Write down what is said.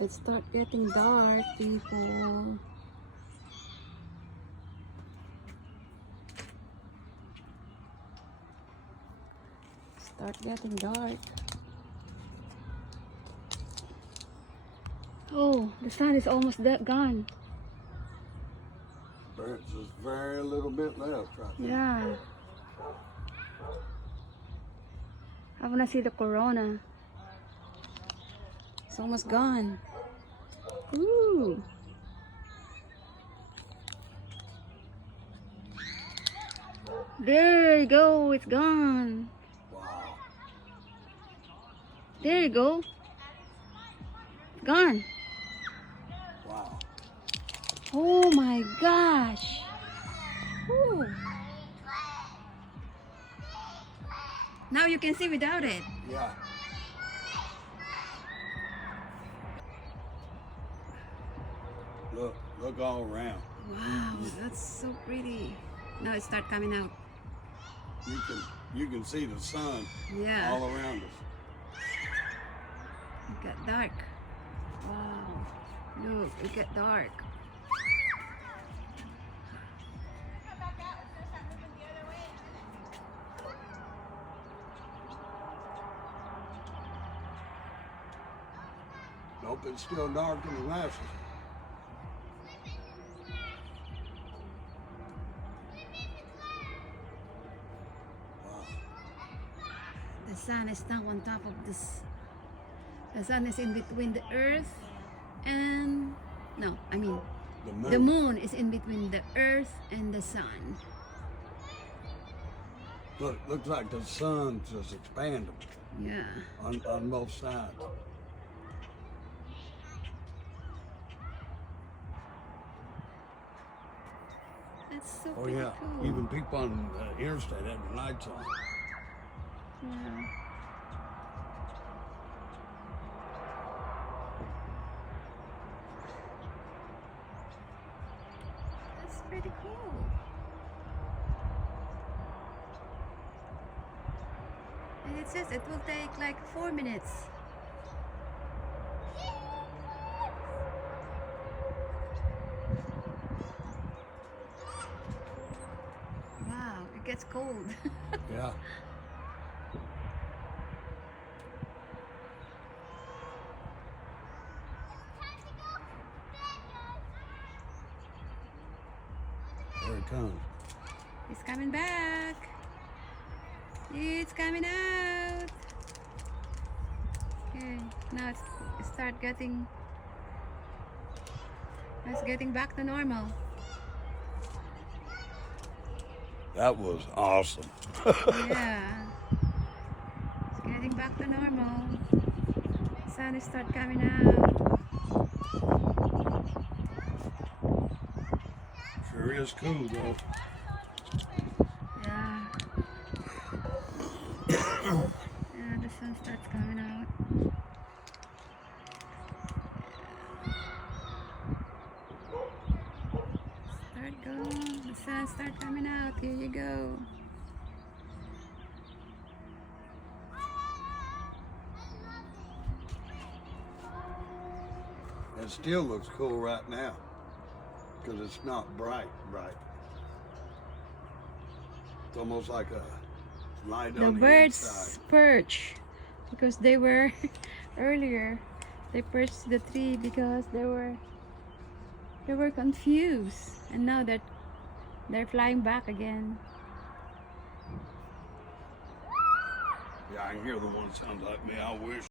It start getting dark, people. Start getting dark. Oh, the sun is almost gone. There's just very little bit left right now. Yeah. I wanna see the corona. It's almost gone. Ooh. There you go, it's gone. Wow. There you go. Gone. Wow. Oh my gosh. Ooh. Now you can see without it. Yeah. Look all around. Wow, that's so pretty. Now it start coming out. You can see the sun Yeah. all around us. It got dark. Wow. Look, it got dark. Nope, it's still dark in the glasses. Wow. The sun is now on top of this. The sun is in between the earth and no, I mean the moon is in between the earth and the sun. Looks like the sun's just expanding. Yeah. On both sides. That's so Oh pretty yeah, cool. even people on the interstate have the lights on. Yeah. That's pretty cool. And it says it will take like 4 minutes. Wow, it gets cold. Yeah. There it comes. It's coming back. It's coming out. Okay, now it's start getting. It's getting back to normal. That was awesome. Yeah, it's getting back to normal. Sun is start coming out. Sure is cool though. Yeah. Yeah, the sun starts coming out. Start going. The sun start coming out. Here you go. It still looks cool right now because it's not bright. It's almost like a light The on the birds inside. perch because they were earlier. They perched the tree because they were confused, and now they're flying back again. Yeah, I can hear the one that sounds like me. I wish.